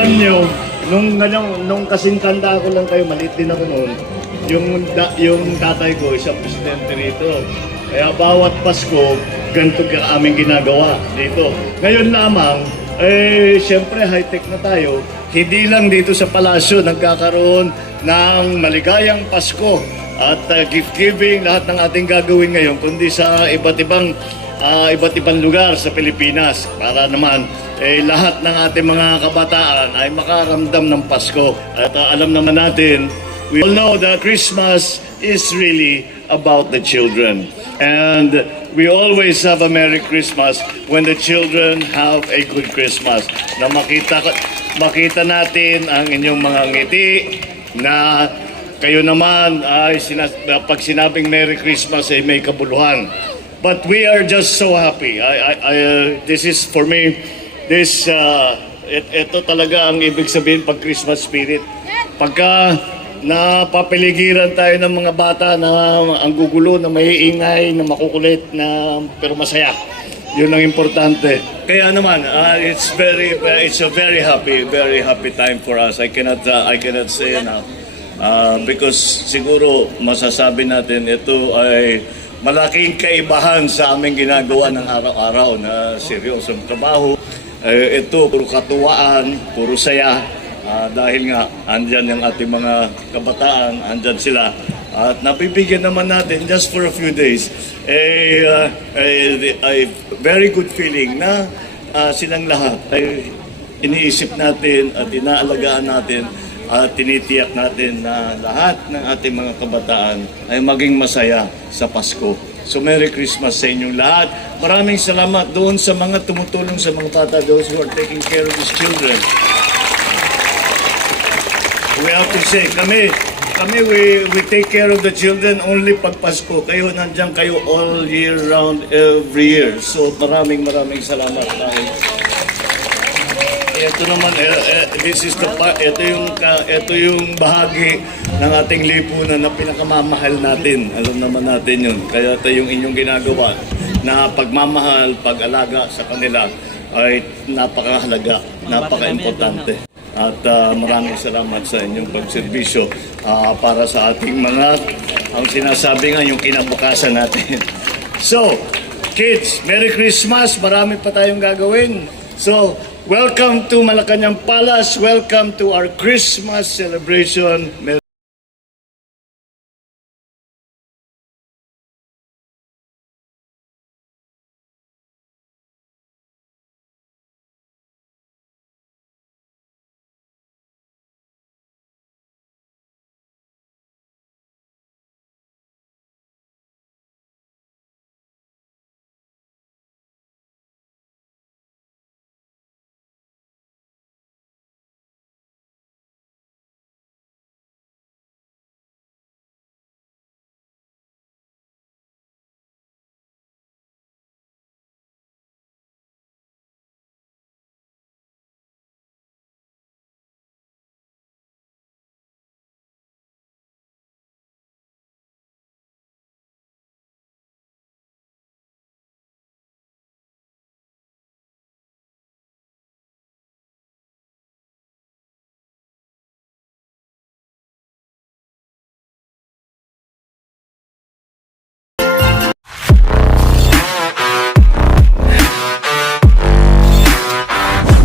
alam nyo, nung kasing tanda ko lang kayo, maliit din ako noon, yung tatay ko, isang presidente rito. Kaya bawat Pasko, ganito ka aming ginagawa dito. Ngayon lamang, siyempre high-tech na tayo. Hindi lang dito sa palasyo nagkakaroon ng maligayang Pasko at gift-giving, lahat ng ating gagawin ngayon, kundi sa iba't ibang lugar sa Pilipinas para naman lahat ng ating mga kabataan ay makaramdam ng Pasko. At alam naman natin, we all know that Christmas is really about the children. And we always have a Merry Christmas when the children have a good Christmas. Na makita natin ang inyong mga ngiti na kayo naman ay pag sinabing Merry Christmas ay may kabuluhan. But we are just so happy. This is for me, ito talaga ang ibig sabihin pag Christmas spirit. Pagka napapaligiran tayo ng mga bata na ang gugulo, na maiingay, na makukulit, pero masaya. Yun ang importante. Kaya naman, it's a very happy time for us. I cannot say enough. Because siguro masasabi natin ito ay malaking kaibahan sa aming ginagawa ng araw-araw na seryosong trabaho. Ito, puro katuwaan, puro saya. Dahil nga, andyan yung ating mga kabataan, andyan sila. At napibigyan naman natin just for a few days a very good feeling na silang lahat ay iniisip natin at inaalagaan natin at tinitiyak natin na lahat ng ating mga kabataan ay maging masaya sa Pasko. So Merry Christmas sa inyong lahat. Maraming salamat doon sa mga tumutulong sa mga bata, those who are taking care of these children. We have to say, we take care of the children only pag Pasko. Kayo, nandiyan kayo all year round, every year. So maraming salamat dahil ito naman, ito yung bahagi ng ating lipunan na pinakamamahal natin. Alam naman natin yun. Kaya ito yung inyong ginagawa na pagmamahal, pag-alaga sa kanila ay napakahalaga, napaka-importante. At maraming salamat sa inyong pagserbisyo para sa ating mga, ang sinasabi nga, yung kinabukasan natin. So, kids, Merry Christmas! Marami pa tayong gagawin. So, welcome to Malacanang Palace. Welcome to our Christmas celebration.